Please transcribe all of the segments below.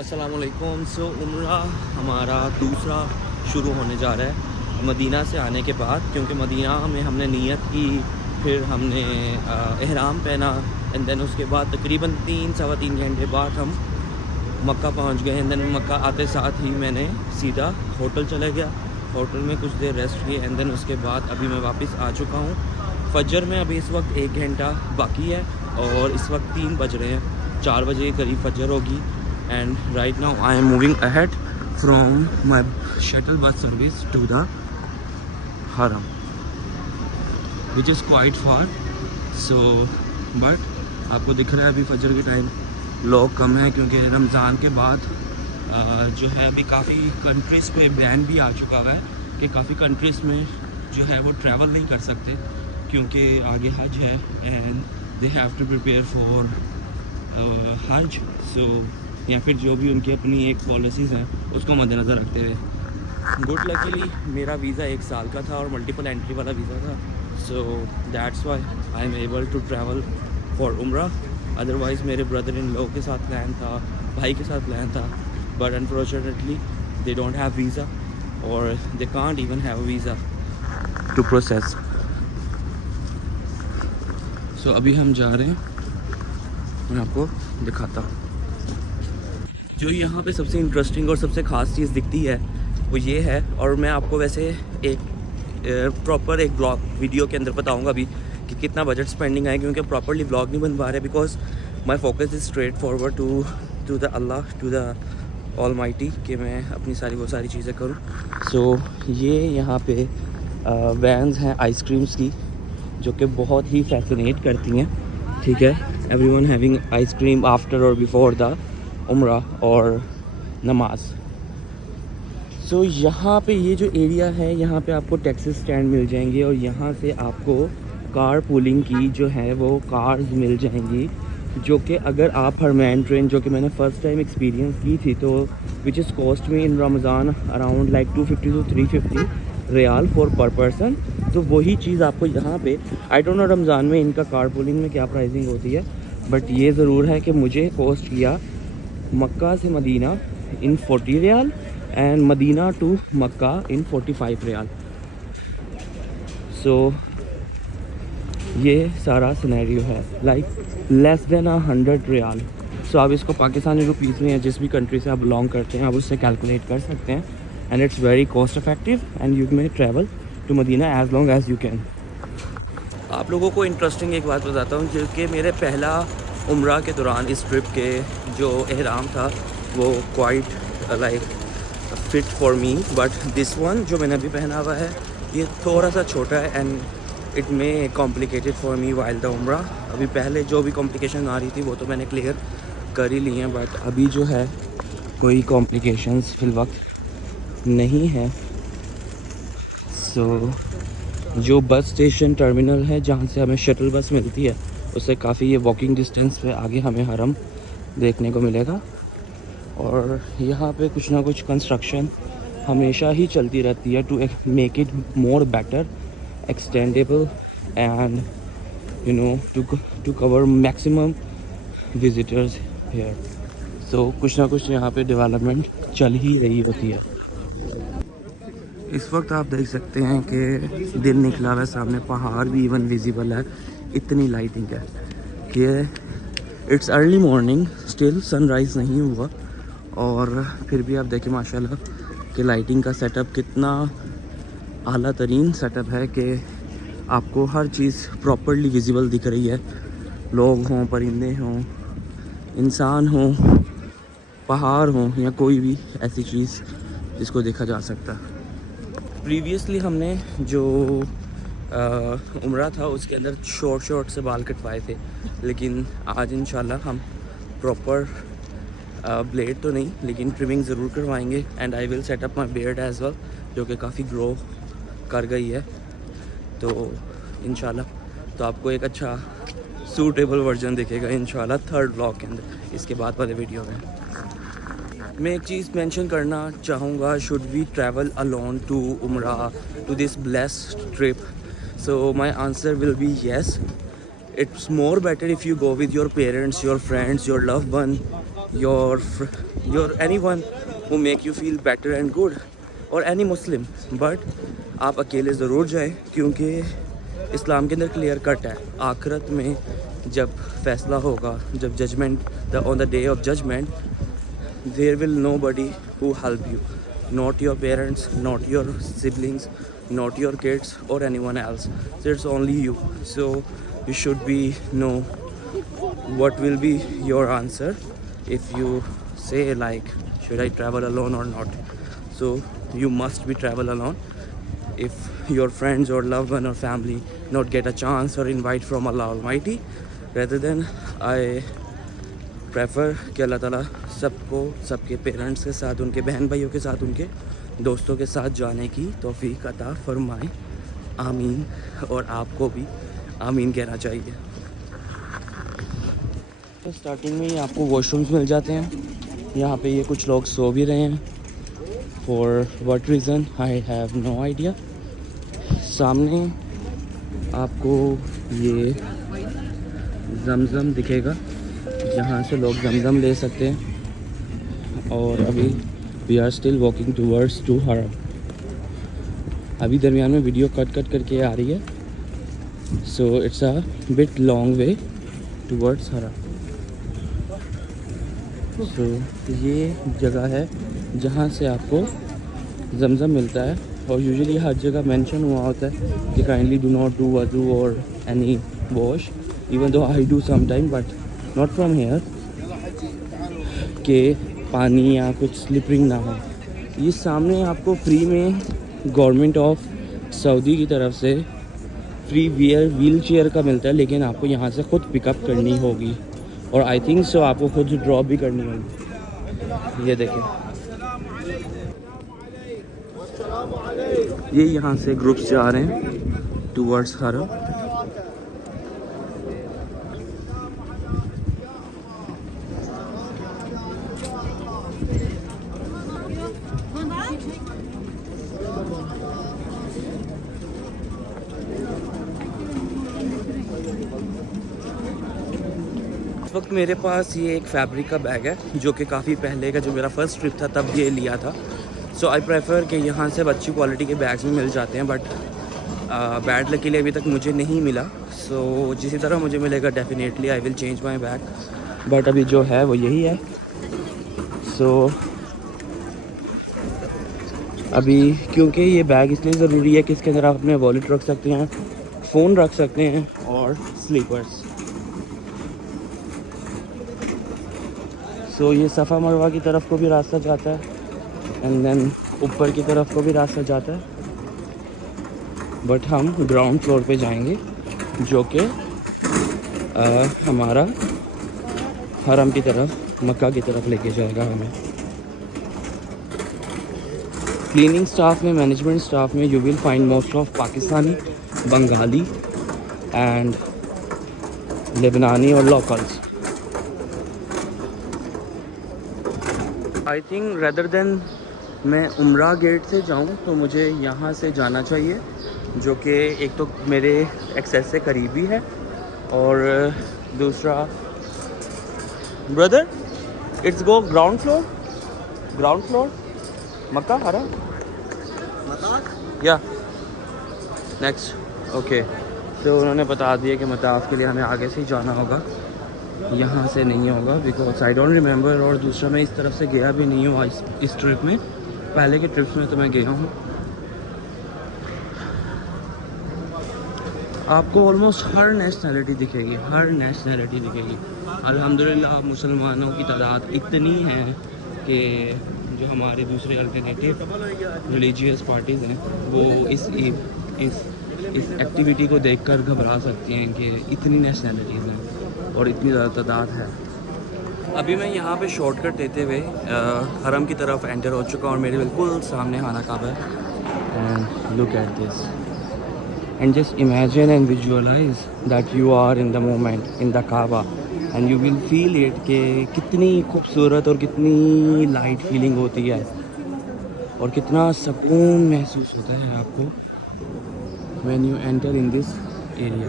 अस्सलाम वालेकुम। सो उम्रा हमारा दूसरा शुरू होने जा रहा है मदीना से आने के बाद, क्योंकि मदीना में हमने नीयत की, फिर हमने एहराम पहना एंड देन उसके बाद तकरीबन 3-3.25 घंटे बाद हम मक्का पहुंच गए। एंड देन मक्का आते साथ ही मैंने सीधा होटल चला गया, होटल में कुछ देर रेस्ट की एंड देन उसके बाद अभी मैं वापस आ चुका हूँ। फजर में अभी इस वक्त 1 घंटा बाकी है और इस वक्त 3 बज रहे हैं, 4 बजे करीब फजर होगी। And right now I am moving ahead from my shuttle bus service to the Haram which is quite far. So but आपको दिख रहा है अभी फजर के टाइम लोग कम है, क्योंकि रमज़ान के बाद जो है अभी काफ़ी कंट्रीज़ पे बैन भी आ चुका हुआ है कि काफ़ी कंट्रीज़ में जो है वो ट्रैवल नहीं कर सकते, क्योंकि आगे हज है and they have to prepare for Hajj. So या फिर जो भी उनकी अपनी एक पॉलिसीज़ हैं उसको मद्देनज़र रखते हुए गुड लकीली मेरा वीज़ा 1 साल का था और मल्टीपल एंट्री वाला वीज़ा था। So that's why I am able to travel for Umrah. Otherwise मेरे ब्रदर इन लॉ के साथ प्लान था, भाई के साथ प्लान था, but unfortunately they don't have visa और they can't even have visa to process. So अभी हम जा रहे हैं, मैं आपको दिखाता हूँ। जो यहाँ पे सबसे इंटरेस्टिंग और सबसे ख़ास चीज़ दिखती है वो ये है, और मैं आपको वैसे एक प्रॉपर एक ब्लॉग वीडियो के अंदर बताऊँगा अभी कि कितना बजट स्पेंडिंग है, क्योंकि प्रॉपरली ब्लॉग नहीं बन पा रहे because my focus is straight forward to the Allah, to the almighty, कि मैं अपनी वो सारी चीज़ें करूँ। सो ये यहाँ पे वैन्स हैं आइसक्रीम्स की जो कि बहुत ही फैसिनेट करती हैं, ठीक है। एवरीवन हैविंग आइसक्रीम आफ्टर और बिफोर द उम्रा और नमाज। सो यहाँ पे ये जो एरिया है यहाँ पे आपको टैक्सी स्टैंड मिल जाएंगे और यहाँ से आपको कार पूलिंग की जो है वो कार्स मिल जाएंगी, जो कि अगर आप हरमैन ट्रेन, जो कि मैंने फ़र्स्ट टाइम एक्सपीरियंस की थी, तो विच इज़ कॉस्ट में in Ramzan around like 250 to 350 riyal for per person. तो वही चीज़ आपको यहाँ पे, आई डोंट नो रमज़ान में इनका कार पूलिंग में क्या प्राइसिंग होती है, बट ये ज़रूर है कि मुझे कॉस्ट किया मक्का से Madinah in 40 riyal and Madinah to Makkah in 45 riyal. So ये सारा सिनेरियो है like less than 100 riyal. So आप इसको पाकिस्तानी रुपीज़ में या जिस भी कंट्री से आप बिलोंग करते हैं आप उससे कैलकुलेट कर सकते हैं, and it's very cost effective and you may travel to Medina as long as you can. आप लोगों को इंटरेस्टिंग एक बात बताता हूँ, क्योंकि मेरे पहला उम्रा के दौरान इस ट्रिप के जो एहराम था वो quite like fit for me, but this one जो मैंने अभी पहना हुआ है ये थोड़ा सा छोटा है and it may complicated for me while the उम्रा। अभी पहले जो भी कॉम्प्लिकेशन आ रही थी वो तो मैंने क्लियर कर ही ली हैं, बट अभी जो है कोई कॉम्प्लिकेशंस फिल वक्त नहीं है। सो जो बस स्टेशन टर्मिनल है जहाँ से हमें शटल बस मिलती है उससे काफ़ी ये वॉकिंग डिस्टेंस पे आगे हमें हरम देखने को मिलेगा। और यहाँ पे कुछ ना कुछ कंस्ट्रक्शन हमेशा ही चलती रहती है to make it more better extendable and you know to cover maximum visitors here. So कुछ ना कुछ यहाँ पे डेवलपमेंट चल ही रही होती है। इस वक्त आप देख सकते हैं कि दिन निकला हुआ है, सामने पहाड़ भी इवन विजिबल है, इतनी लाइटिंग है कि it's early morning, still sunrise नहीं हुआ और फिर भी आप देखें माशाल्लाह कि लाइटिंग का सेटअप कितना आला तरीन सेटअप है कि आपको हर चीज़ प्रॉपरली विजिबल दिख रही है। लोग हों, परिंदे हों, इंसान हों, पहाड़ हों या कोई भी ऐसी चीज़ जिसको देखा जा सकता है। प्रीवियसली हमने जो उम्रा था उसके अंदर शॉर्ट से बाल कटवाए थे, लेकिन आज इंशाल्लाह हम प्रॉपर ब्लेड तो नहीं लेकिन ट्रिमिंग ज़रूर करवाएंगे and I will set up my beard as well, जो कि काफ़ी ग्रो कर गई है। तो इंशाल्लाह तो आपको एक अच्छा सूटेबल वर्जन दिखेगा इंशाल्लाह थर्ड व्लॉग के अंदर, इसके बाद वाले वीडियो में। मैं एक चीज़ मेंशन करना चाहूँगा, should we travel alone to Umrah, to this blessed trip? So my answer will be yes. It's more better if you go with your parents, your friends, your loved one, your anyone who make you feel better and good, or any Muslim. But आप अकेले ज़रूर जाएं, क्योंकि इस्लाम के अंदर clear cut है, आखिरत में जब फैसला होगा, जब judgement on the day of judgement, there will nobody who help you, not your parents, not your siblings, not your kids or anyone else. So it's only you. So you should be know what will be your answer if you say like, should I travel alone or not? So you must be travel alone. If your friends or loved one or family not get a chance or invite from Allah Almighty, rather than I prefer कि अल्लाह ताला सबको, सबके parents के साथ, उनके बहन भाइयों के साथ, उनके दोस्तों के साथ जाने की तौफीक अता फरमाए. आमीन. और आपको भी आमीन कहना चाहिए. तो स्टार्टिंग में ही आपको वॉशरूम्स मिल जाते हैं. यहाँ पे ये कुछ लोग सो भी रहे हैं. For what reason I have no idea. सामने आपको ये जमज़म दिखेगा, जहाँ से लोग जमज़म ले सकते हैं. और अभी we are still walking towards to Haram. अभी दरमियान में वीडियो कट करके आ रही है. So it's a bit long way towards हरम. सो ये जगह है जहाँ से आपको जमज़म मिलता है. और यूजुअली हर जगह मेंशन हुआ होता है कि काइंडली डू नॉट डू वज़ू और any wash, even though I do some time, but not from here, के पानी या कुछ स्लिपरिंग ना हो. ये सामने आपको फ्री में गवर्नमेंट ऑफ सऊदी की तरफ से फ्री व्हील चेयर का मिलता है, लेकिन आपको यहाँ से ख़ुद पिकअप करनी होगी. और आई थिंक सो आपको खुद ड्रॉप भी करनी होगी. ये देखें, ये यहाँ से ग्रुप्स जा रहे हैं टूवर्ड्स हरम. इस वक्त मेरे पास ये एक फैब्रिक का बैग है, जो कि काफ़ी पहले का, जो मेरा फर्स्ट ट्रिप था तब ये लिया था. सो आई प्रेफर कि यहाँ से अच्छी क्वालिटी के बैग्स भी मिल जाते हैं, बट बैड लक के लिए अभी तक मुझे नहीं मिला. सो जिसी तरह मुझे मिलेगा definitely I will change my bag, but अभी जो है वो यही है. सो अभी क्योंकि ये बैग इसलिए ज़रूरी है कि इसके अंदर आप अपने वॉलेट रख सकते हैं, फ़ोन रख सकते हैं और स्लीपर्स. सो ये सफ़ा मरवा की तरफ को भी रास्ता जाता है, एंड देन ऊपर की तरफ को भी रास्ता जाता है. बट हम ग्राउंड फ्लोर पे जाएंगे, जो कि हमारा हरम की तरफ, मक्का की तरफ लेके जाएगा हमें. क्लीनिंग स्टाफ में, मैनेजमेंट स्टाफ में you will find most of Pakistani, Bengali and Lebanese और locals. I think rather than मैं उम्रा गेट से जाऊं तो मुझे यहाँ से जाना चाहिए, जो कि एक तो मेरे एक्सेस से करीबी है, और दूसरा brother it's go ground floor Makkah Haram या नेक्स्ट. ओके, तो उन्होंने बता दिया कि मताफ के लिए हमें आगे से ही जाना होगा, यहाँ से नहीं होगा, बिकॉज आई डोंट रिमेंबर. और दूसरा मैं इस तरफ से गया भी नहीं हूँ इस ट्रिप में. पहले के ट्रिप्स में तो मैं गया हूँ. आपको ऑलमोस्ट हर नेशनैलिटी दिखेगी. अल्हम्दुलिल्लाह मुसलमानों की तादाद इतनी है कि जो हमारे दूसरे अल्टरनेटिव रिलीजियस पार्टीज़ हैं वो इस एक्टिविटी को देखकर घबरा सकती हैं कि इतनी नेशनैलिटीज़ हैं और इतनी ज़्यादा तादाद है. अभी मैं यहाँ पे शॉर्टकट लेते हुए हरम की तरफ एंटर हो चुका हूँ, और मेरे बिल्कुल सामने खाना काबा है. And look at this and just imagine and visualise that you are in the moment in the Kaaba. And you will feel it कि कितनी खूबसूरत और कितनी लाइट फीलिंग होती है और कितना सुकून महसूस होता है आपको when you enter in this area.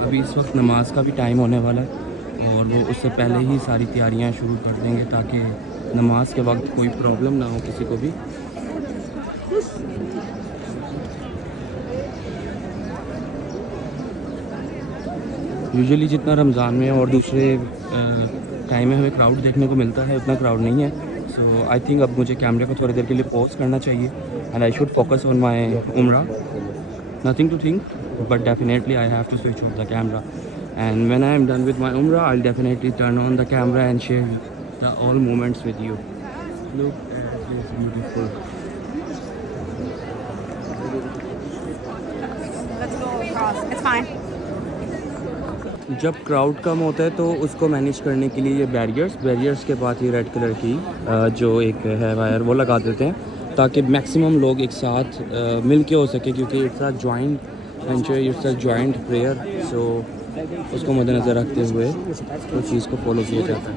अभी इस वक्त नमाज का भी टाइम होने वाला है और वो उससे पहले ही सारी तैयारियां शुरू कर देंगे ताकि नमाज के वक्त कोई प्रॉब्लम ना हो किसी को भी। यूजुअली जितना रमज़ान में और दूसरे टाइम में हमें क्राउड देखने को मिलता है उतना क्राउड नहीं है। सो आई थिंक अब मुझे कैमरे को थोड़ी देर के लिए पॉज करना चाहिए and I should focus on my Umrah. Nothing to think but definitely I have to switch off the camera, and when I am done with my umrah I'll definitely turn on the camera and share all moments with you. Look at this beautiful. Let's go across. It's fine. जब crowd कम होता है तो उसको manage करने के लिए ये barriers के बाद ये रेड कलर की जो एक है वायर वो लगा देते हैं ताकि मैक्सिमम लोग एक साथ मिल के हो सके, क्योंकि it's a joint venture, it's a joint prayer. So उसको मद्देनज़र रखते हुए उस चीज़ को फॉलो किया जाता है।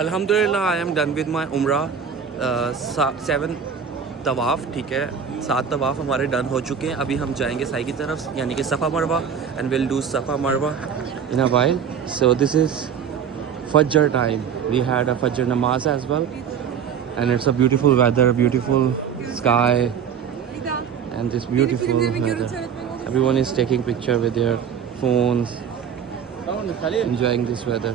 अल्हम्दुलिल्लाह I am done with my उम्रा 7 तवाफ़। ठीक है, 7 तवाफ़ हमारे डन हो चुके हैं। अभी हम जाएंगे साई की तरफ, यानी कि सफ़ा मरवा, and will do Safa Marwa in a while. So this is Fajr time, we had a Fajr namaz as well and it's a beautiful weather, beautiful sky and this beautiful weather. Everyone is taking picture with their phones, enjoying this weather.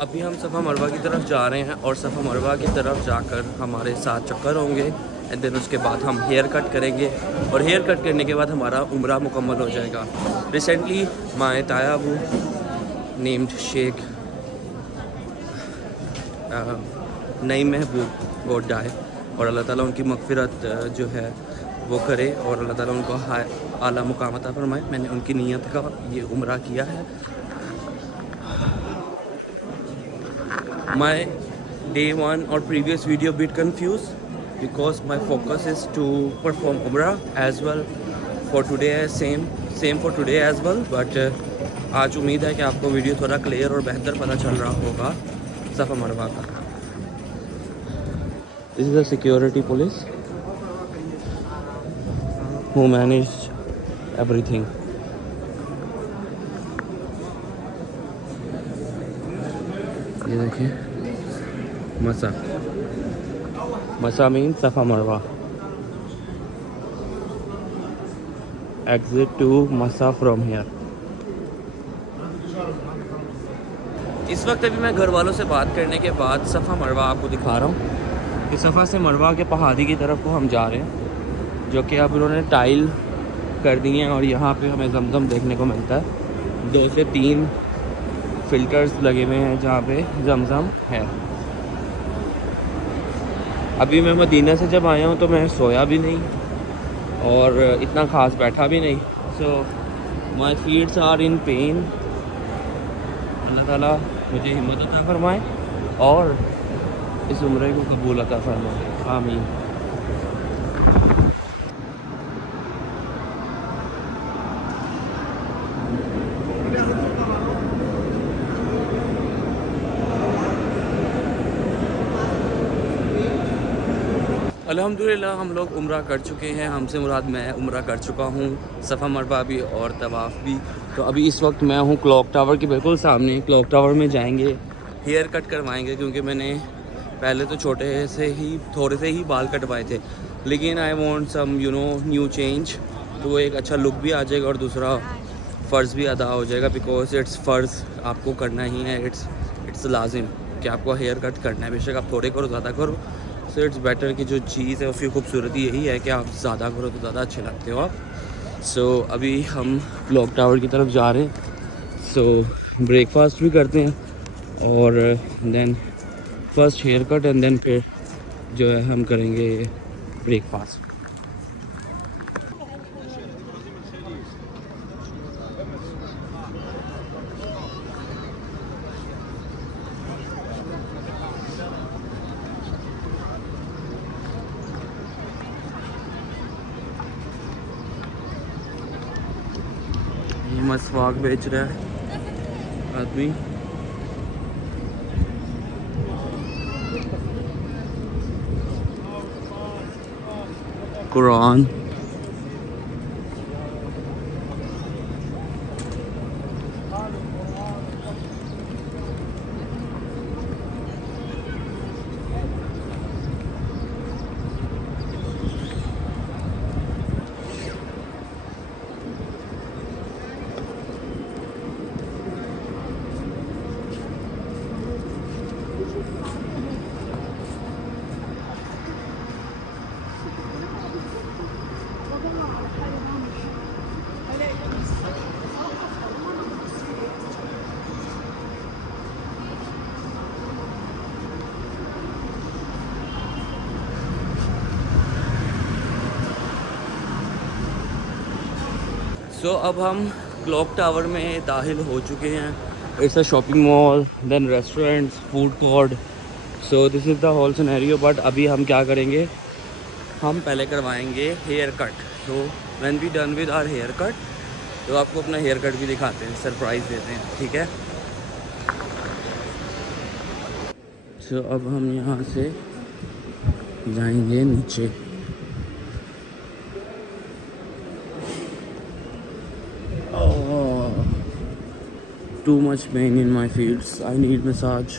अभी हम सफ़ा मरवा की तरफ जा रहे हैं और सफ़ा मरवा की तरफ जाकर हमारे 7 चक्कर होंगे एंड देन उसके बाद हम हेयर कट करेंगे और हेयर कट करने के बाद हमारा उम्रा मुकम्मल हो जाएगा। रिसेंटली माय ताया अबू नेम्ड शेख नई महबूब गॉड डाए, और अल्लाह ताला उनकी मग़फ़िरत जो है वो करे और अल्लाह ताला उनको आला मुकाम अता फरमाए। मैंने उनकी नीयत का ये उम्रा किया है। My day 1 or previous video bit confused because my focus is to perform Umrah as well for today, same for today as well, but आज उम्मीद है कि आपको वीडियो थोड़ा क्लियर और बेहतर पता चल रहा होगा सफ़ा मरवा का। This is the security police who managed everything. ये देखिए मसा मीन सफ़ा मरवा, exit to मसा from here। इस वक्त अभी मैं घर वालों से बात करने के बाद सफ़ा मरवा आपको दिखा रहा हूँ। इस सफ़ा से मरवा के पहाड़ी की तरफ को हम जा रहे हैं, जो कि अब उन्होंने टाइल कर दी हैं और यहाँ पे हमें जमजम देखने को मिलता है। 2 से 3 फ़िल्टर्स लगे हुए हैं जहाँ पे जमजम है। अभी मैं मदीना से जब आया हूँ तो मैं सोया भी नहीं और इतना ख़ास बैठा भी नहीं। सो माई फीट्स आर इन पेन। अल्लाह ताला मुझे हिम्मत अता फरमाए और इस उम्र को कबूल अता फरमाए, आमीन। अल्हम्दुलिल्लाह हम लोग उम्रा कर चुके हैं। हमसे मुराद मैं उम्रा कर चुका हूँ, सफ़ा मरवा भी और तवाफ़ भी। तो अभी इस वक्त मैं हूँ क्लॉक टावर के बिल्कुल सामने। क्लॉक टावर में जाएंगे, हेयर कट करवाएंगे, क्योंकि मैंने पहले तो थोड़े से ही बाल कटवाए थे, लेकिन I want some new change. तो एक अच्छा लुक भी आ जाएगा और दूसरा फ़र्ज़ भी अदा हो जाएगा, बिकॉज इट्स फ़र्ज़ आपको करना ही है। इट्स लाजिम कि आपको हेयर कट करना है, बेशक आप थोड़े करो ज़्यादा करो। सो इट्स बेटर कि जो चीज़ है उसकी खूबसूरती यही है कि आप ज़्यादा करो तो ज़्यादा अच्छे लगते हो आप। सो अभी हम क्लॉक टावर की तरफ जा रहे हैं। सो ब्रेकफास्ट भी करते हैं और then first haircut and then फिर जो है हम करेंगे ब्रेकफास्ट। मसवाक बेच रहा है आदमी। कुरान, सो अब हम क्लॉक टावर में दाखिल हो चुके हैं। It's a shopping mall, then restaurants, food court. So this is the whole scenario. But अभी हम क्या करेंगे, हम पहले करवाएंगे haircut. So when we done with our haircut, तो आपको अपना हेयर कट भी दिखाते हैं, सरप्राइज़ देते हैं, ठीक है। सो अब हम यहाँ से जाएंगे नीचे। Too much pain in my fields, I need massage.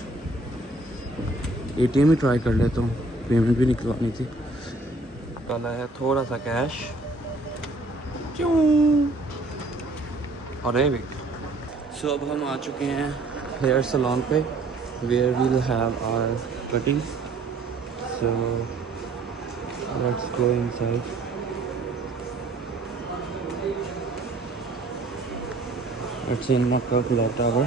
ATM he try कर लेता हूँ, पेमेंट भी निकलवानी थी। डाला है थोड़ा सा कैश, क्यों अरे भी। सो अब हम आ चुके हैं हेयर सलोन पे, where we'll have our cutting. So let's go inside. It's in Makkah Clock Tower.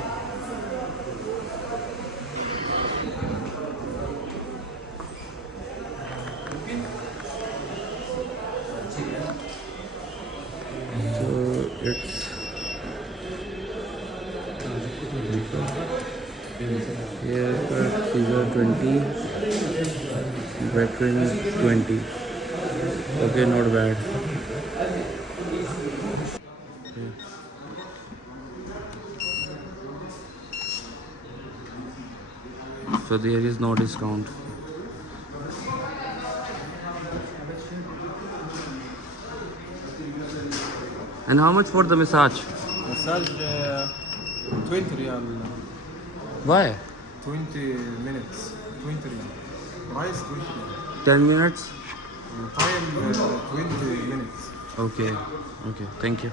So it's haircut figure 20, veteran 20. Okay, not bad. So there is no discount. And how much for the massage? Massage 20 riyal. Why? 20 minutes. 20 riyal. Price 20 riyal. 10 minutes? Time 20 minutes. Okay. Okay. Thank you.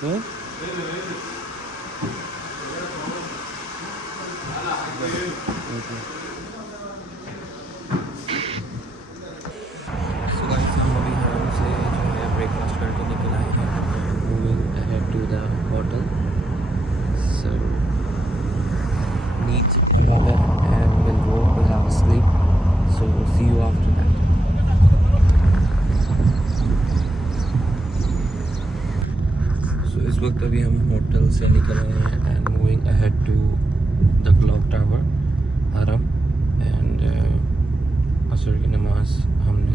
Huh? निकले। So guys, हम अभी हराम से जो है breakfast करके निकल आए हैं, moving ahead to the hotel. So need some water and we'll go to have a sleep. So see you after that. So इस वक्त अभी हम होटल से निकल रहे हैं and moving ahead to the clock tower, हरम, and असर की नमाज हमने